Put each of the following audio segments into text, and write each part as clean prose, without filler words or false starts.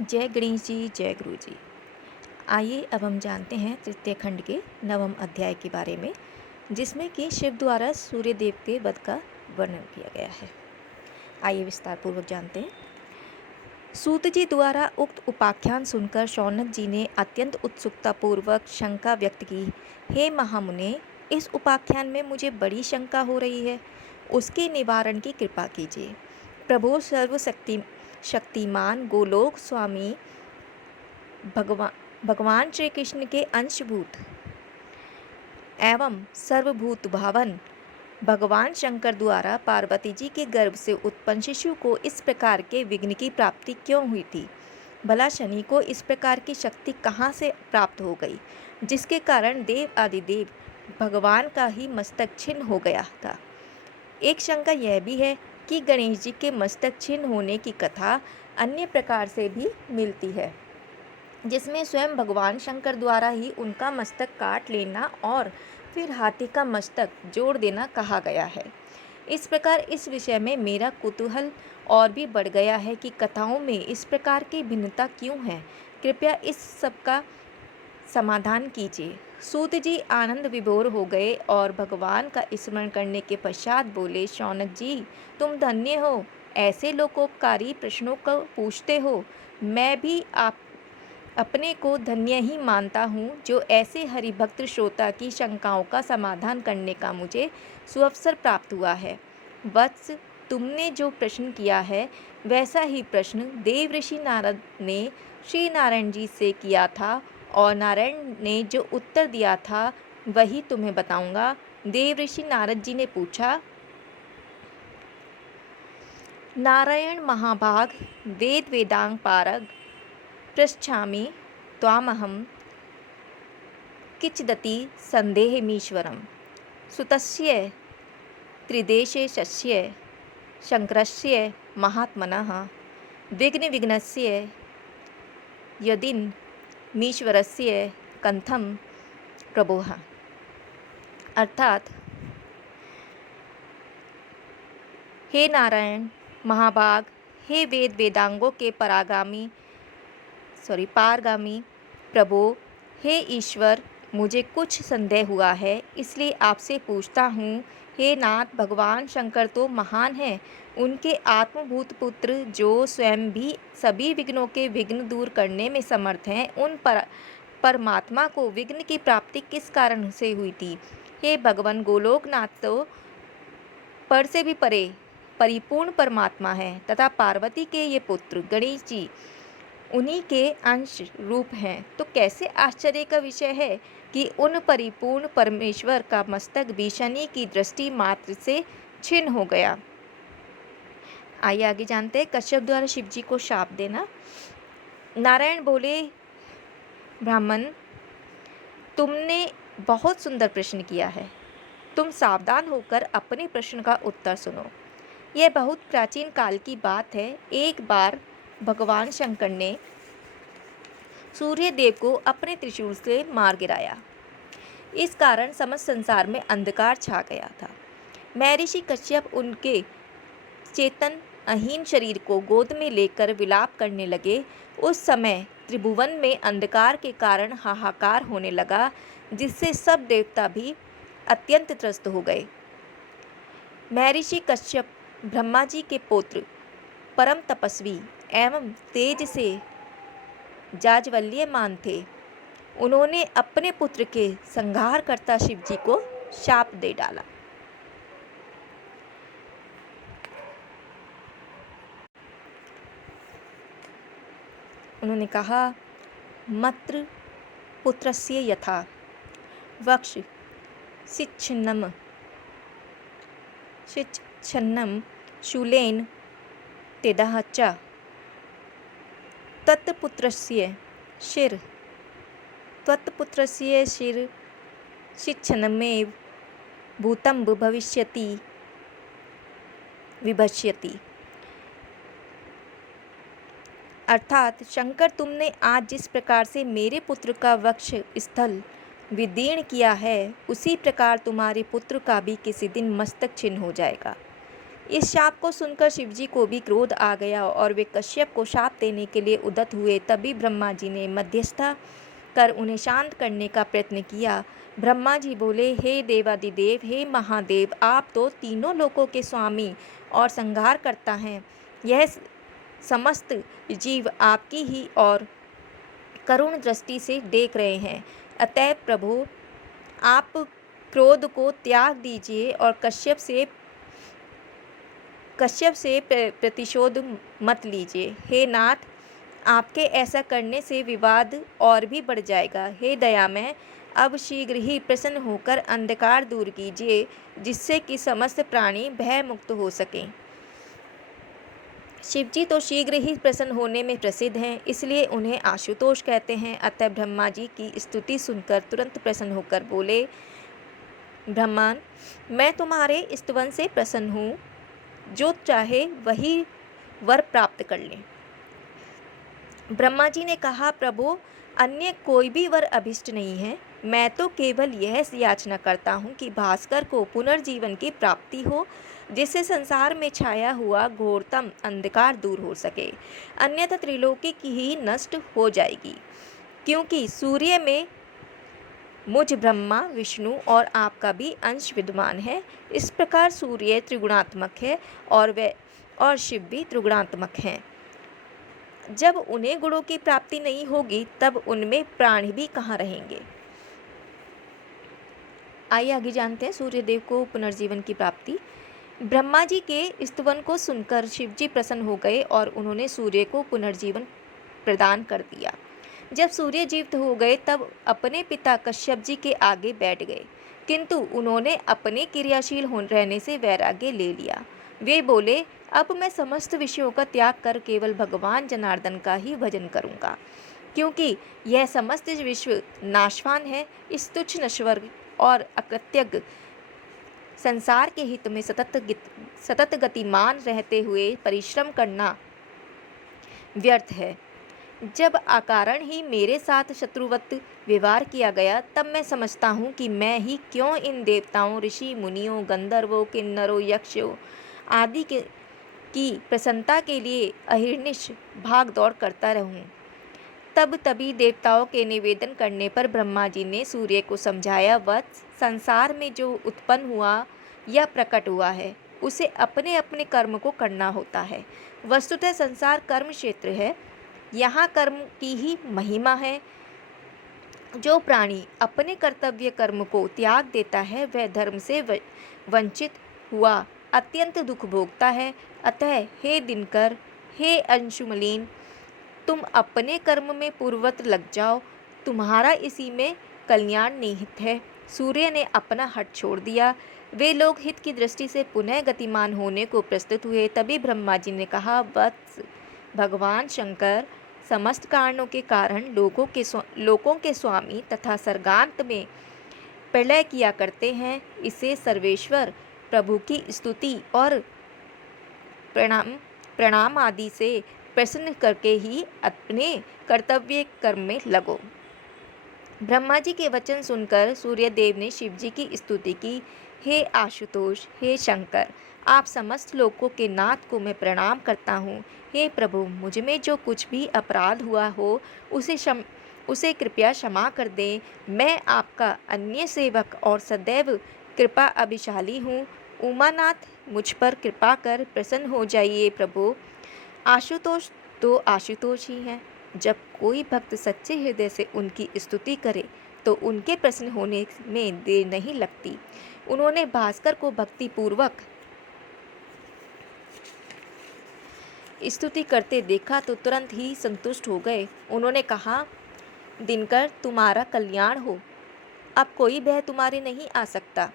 जय गणेश जी, जय गुरु जी। आइए अब हम जानते हैं तृतीय खंड के नवम अध्याय के बारे में, जिसमें कि शिव द्वारा सूर्य देव के वध का वर्णन किया गया है। आइए विस्तार पूर्वक जानते हैं। सूत जी द्वारा उक्त उपाख्यान सुनकर शौनक जी ने अत्यंत उत्सुकता पूर्वक शंका व्यक्त की। हे महामुने, इस उपाख्यान में मुझे बड़ी शंका हो रही है, उसके निवारण की कृपा कीजिए। प्रभु शक्तिमान गोलोक स्वामी भगवान श्री कृष्ण के अंशभूत एवं सर्वभूत भावन भगवान शंकर द्वारा पार्वती जी के गर्भ से उत्पन्न शिशु को इस प्रकार के विघ्न की प्राप्ति क्यों हुई थी? भला शनि को इस प्रकार की शक्ति कहाँ से प्राप्त हो गई, जिसके कारण देव आदिदेव भगवान का ही मस्तक छिन्न हो गया था? एक शंका यह भी है कि गणेश जी के मस्तक छिन्न होने की कथा अन्य प्रकार से भी मिलती है, जिसमें स्वयं भगवान शंकर द्वारा ही उनका मस्तक काट लेना और फिर हाथी का मस्तक जोड़ देना कहा गया है। इस प्रकार इस विषय में मेरा कुतूहल और भी बढ़ गया है कि कथाओं में इस प्रकार की भिन्नता क्यों है। कृपया इस सब का समाधान कीजिए। सूत जी आनंद विभोर हो गए और भगवान का स्मरण करने के पश्चात बोले, शौनक जी, तुम धन्य हो, ऐसे लोकोपकारी प्रश्नों को पूछते हो। मैं भी आप अपने को धन्य ही मानता हूँ, जो ऐसे हरिभक्त श्रोता की शंकाओं का समाधान करने का मुझे सुअवसर प्राप्त हुआ है। वत्स, तुमने जो प्रश्न किया है वैसा ही प्रश्न देव ऋषि नारद ने श्री नारायण जी से किया था, और नारायण ने जो उत्तर दिया था वही तुम्हें बताऊंगा। देव ऋषि नारद जी ने पूछा, नारायण महाभाग, वेद वेदांग पारग, पृच्छामि त्वामहं किंचिदति संदेहमीश्वरं सुतस्य त्रिदेशेशस्य शंकरस्य महात्मनः विघ्नस्य यदीमीश्वरस्य कंठं प्रभोः। अर्थात, हे नारायण महाभाग, हे वेद वेदांगों के पारगामी प्रभो, हे ईश्वर, मुझे कुछ संदेह हुआ है, इसलिए आपसे पूछता हूँ। हे नाथ, भगवान शंकर तो महान हैं, उनके आत्मभूत पुत्र जो स्वयं भी सभी विघ्नों के विघ्न दूर करने में समर्थ हैं, उन परमात्मा को विघ्न की प्राप्ति किस कारण से हुई थी? हे भगवान, गोलोकनाथ तो पर से भी परे परिपूर्ण परमात्मा है तथा पार्वती के ये पुत्र गणेश जी उन्हीं के अंश रूप हैं, तो कैसे आश्चर्य का विषय है कि उन परिपूर्ण परमेश्वर का मस्तक भी शनि की दृष्टि मात्र से छिन्न हो गया। आइए आगे जानते हैं। कश्यप द्वारा शिव जी को शाप देना। नारायण बोले, ब्राह्मण, तुमने बहुत सुंदर प्रश्न किया है, तुम सावधान होकर अपने प्रश्न का उत्तर सुनो। यह बहुत प्राचीन काल की बात है। एक बार भगवान शंकर ने सूर्य देव को अपने त्रिशूल से मार गिराया। इस कारण समस्त संसार में अंधकार छा गया था। महर्षि कश्यप उनके चेतन अहीन शरीर को गोद में लेकर विलाप करने लगे। उस समय त्रिभुवन में अंधकार के कारण हाहाकार होने लगा, जिससे सब देवता भी अत्यंत त्रस्त हो गए। महर्षि कश्यप ब्रह्मा जी के पुत्र, परम तपस्वी एवं तेज से जाज्वल्यमान थे। उन्होंने अपने पुत्र के संहारकर्ता शिव जी को शाप दे डाला। उन्होंने कहा, मत्र पुत्रस्य यथा वक्ष शिच्छन्नं शूलेन तेदः च त्वत्पुत्रस्य शिर शिच्छन्नमेव भूतं भविष्यति विभक्ष्यति। अर्थात, शंकर, तुमने आज जिस प्रकार से मेरे पुत्र का वक्ष स्थल विदीर्ण किया है, उसी प्रकार तुम्हारे पुत्र का भी किसी दिन मस्तक छिन्न हो जाएगा। इस शाप को सुनकर शिवजी को भी क्रोध आ गया और वे कश्यप को शाप देने के लिए उद्यत हुए। तभी ब्रह्मा जी ने मध्यस्थता कर उन्हें शांत करने का प्रयत्न किया। ब्रह्मा जी बोले, हे देवादिदेव, हे महादेव, आप तो तीनों लोकों के स्वामी और संहार करता हैं। यह समस्त जीव आपकी ही और करुण दृष्टि से देख रहे हैं। अतः प्रभु, आप क्रोध को त्याग दीजिए और कश्यप से प्रतिशोध मत लीजिए। हे नाथ, आपके ऐसा करने से विवाद और भी बढ़ जाएगा। हे दयामय, अब शीघ्र ही प्रसन्न होकर अंधकार दूर कीजिए, जिससे कि समस्त प्राणी भय मुक्त हो सकें। शिवजी तो शीघ्र ही प्रसन्न होने में प्रसिद्ध हैं, इसलिए उन्हें आशुतोष कहते हैं। अतः ब्रह्मा जी की स्तुति सुनकर तुरंत प्रसन्न होकर बोले, ब्रह्मन, मैं तुम्हारे स्तवन से प्रसन्न हूँ। जो चाहे वही वर प्राप्त कर ले। ब्रह्मा जी ने कहा, प्रभु, अन्य कोई भी वर अभिष्ट नहीं है। मैं तो केवल यह याचना करता हूँ कि भास्कर को पुनर्जीवन की प्राप्ति हो, जिससे संसार में छाया हुआ घोरतम अंधकार दूर हो सके, अन्यथा त्रिलोकी की ही नष्ट हो जाएगी। क्योंकि सूर्य में मुझ ब्रह्मा, विष्णु और आपका भी अंश विद्यमान है। इस प्रकार सूर्य त्रिगुणात्मक है और शिव भी त्रिगुणात्मक हैं। जब उन्हें गुणों की प्राप्ति नहीं होगी, तब उनमें प्राण भी कहाँ रहेंगे। आइए आगे जानते हैं सूर्यदेव को पुनर्जीवन की प्राप्ति। ब्रह्मा जी के स्तवन को सुनकर शिवजी प्रसन्न हो गए और उन्होंने सूर्य को पुनर्जीवन प्रदान कर दिया। जब सूर्य जीवित हो गए, तब अपने पिता कश्यप जी के आगे बैठ गए, किंतु उन्होंने अपने क्रियाशील रहने से वैराग्य ले लिया। वे बोले, अब मैं समस्त विषयों का त्याग कर केवल भगवान जनार्दन का ही भजन करूंगा, क्योंकि यह समस्त विश्व नाशवान है। इस तुच्छ नश्वर और अकृतज्ञ संसार के हित में सतत गतिमान रहते हुए परिश्रम करना व्यर्थ है। जब अकारण ही मेरे साथ शत्रुवत व्यवहार किया गया, तब मैं समझता हूँ कि मैं ही क्यों इन देवताओं, ऋषि मुनियों, गंधर्वों, किन्नरों, यक्षों आदि की प्रसन्नता के लिए अहिर्निश भाग दौड़ करता रहूं। तभी देवताओं के निवेदन करने पर ब्रह्मा जी ने सूर्य को समझाया, वत्स, संसार में जो उत्पन्न हुआ या प्रकट हुआ है, उसे अपने अपने कर्म को करना होता है। वस्तुतः संसार कर्म क्षेत्र है, यहाँ कर्म की ही महिमा है। जो प्राणी अपने कर्तव्य कर्म को त्याग देता है, वह धर्म से वंचित हुआ अत्यंत दुख भोगता है। अतः हे दिनकर, हे अंशुमलीन, तुम अपने कर्म में पूर्ववत लग जाओ, तुम्हारा इसी में कल्याण निहित है। सूर्य ने अपना हठ छोड़ दिया। वे लोग हित की दृष्टि से पुनः गतिमान होने को प्रस्तुत हुए। तभी ब्रह्मा जी ने कहा, वत्स, भगवान शंकर समस्त कारणों के कारण लोकों के स्वामी तथा सर्गांत में प्रलय किया करते हैं। इसे सर्वेश्वर प्रभु की स्तुति और प्रणाम आदि से प्रसन्न करके ही अपने कर्तव्य कर्म में लगो। ब्रह्मा जी के वचन सुनकर सूर्यदेव ने शिवजी की स्तुति की। हे आशुतोष, हे शंकर, आप समस्त लोकों के नाथ को मैं प्रणाम करता हूँ। हे प्रभु, मुझ में जो कुछ भी अपराध हुआ हो, उसे कृपया क्षमा कर दें। मैं आपका अन्य सेवक और सदैव कृपा अभिशाली हूँ। उमानाथ, मुझ पर कृपा कर प्रसन्न हो जाइए प्रभु। आशुतोष तो आशुतोष ही हैं। जब कोई भक्त सच्चे हृदय से उनकी स्तुति करे, तो उनके प्रसन्न होने में देर नहीं लगती। उन्होंने भास्कर को भक्ति पूर्वक स्तुति करते देखा तो तुरंत ही संतुष्ट हो गए। उन्होंने कहा, दिनकर, तुम्हारा कल्याण हो। अब कोई भय तुम्हारे नहीं आ सकता।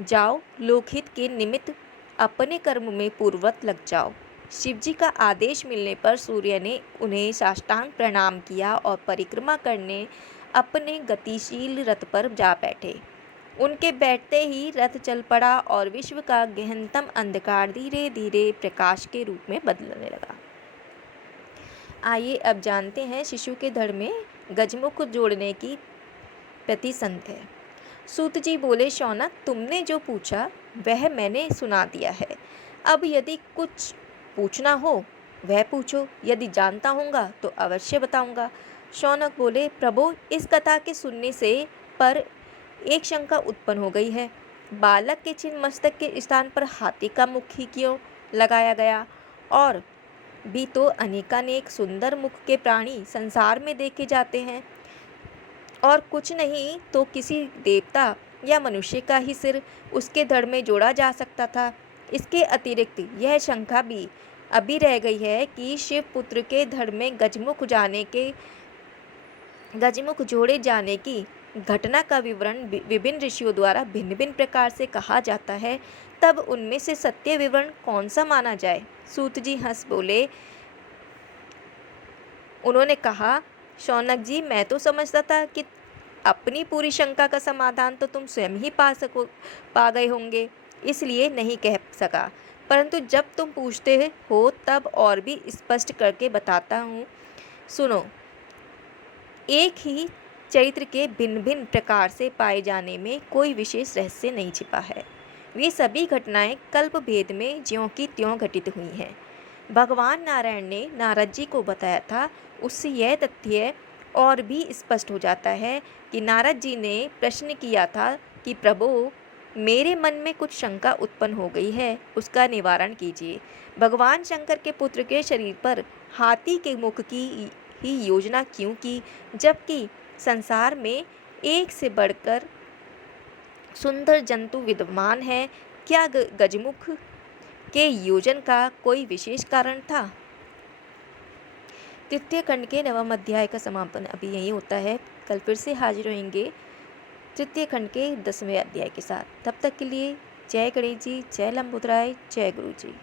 जाओ, लोकहित के निमित्त अपने कर्म में पूर्ववत लग जाओ। शिवजी का आदेश मिलने पर सूर्य ने उन्हें साष्टांग प्रणाम किया और परिक्रमा करने अपने गतिशील रथ पर जा बैठे। उनके बैठते ही रथ चल पड़ा और विश्व का गहनतम अंधकार धीरे धीरे प्रकाश के रूप में बदलने लगा। आइए अब जानते हैं शिशु के धड़ में गजमुख जोड़ने की प्रतिसंध है। सूत जी बोले, शौनक, तुमने जो पूछा वह मैंने सुना दिया है। अब यदि कुछ पूछना हो वह पूछो, यदि जानता होऊंगा तो अवश्य बताऊंगा। शौनक बोले, प्रभु, इस कथा के सुनने से पर एक शंका उत्पन्न हो गई है। बालक के चिन्ह मस्तक के स्थान पर हाथी का मुख ही क्यों लगाया गया? और भी तो अनेकानेक सुंदर मुख के प्राणी संसार में देखे जाते हैं, और कुछ नहीं तो किसी देवता या मनुष्य का ही सिर उसके धड़ में जोड़ा जा सकता था। इसके अतिरिक्त यह शंका भी अभी रह गई है कि शिव पुत्र के धड़ में गजमुख जोड़े जाने की घटना का विवरण विभिन्न ऋषियों द्वारा भिन्न भिन्न प्रकार से कहा जाता है। तब उनमें से सत्य विवरण कौन सा माना जाए? सूत जी हंस बोले। उन्होंने कहा, शौनक जी, मैं तो समझता था कि अपनी पूरी शंका का समाधान तो तुम स्वयं ही पा गए होंगे, इसलिए नहीं कह सका। परंतु जब तुम पूछते हो तब और भी स्पष्ट करके बताता हूँ। सुनो, एक ही चरित्र के भिन्न भिन्न प्रकार से पाए जाने में कोई विशेष रहस्य नहीं छिपा है। वे सभी घटनाएं कल्प भेद में ज्यों की त्यों घटित हुई हैं। भगवान नारायण ने नारद जी को बताया था। उससे यह तथ्य और भी स्पष्ट हो जाता है कि नारद जी ने प्रश्न किया था कि प्रभु, मेरे मन में कुछ शंका उत्पन्न हो गई है, उसका निवारण कीजिए। भगवान शंकर के पुत्र के शरीर पर हाथी के मुख की ही योजना क्यों की, जबकि संसार में एक से बढ़कर सुंदर जंतु विद्यमान है? क्या गजमुख के योजन का कोई विशेष कारण था? तृतीय खंड के 9वें अध्याय का समापन अभी यही होता है। कल फिर से हाजिर होंगे तृतीय खंड के 10वें अध्याय के साथ। तब तक के लिए जय गणेश जी, जय लंबोदराय, जय गुरु जी।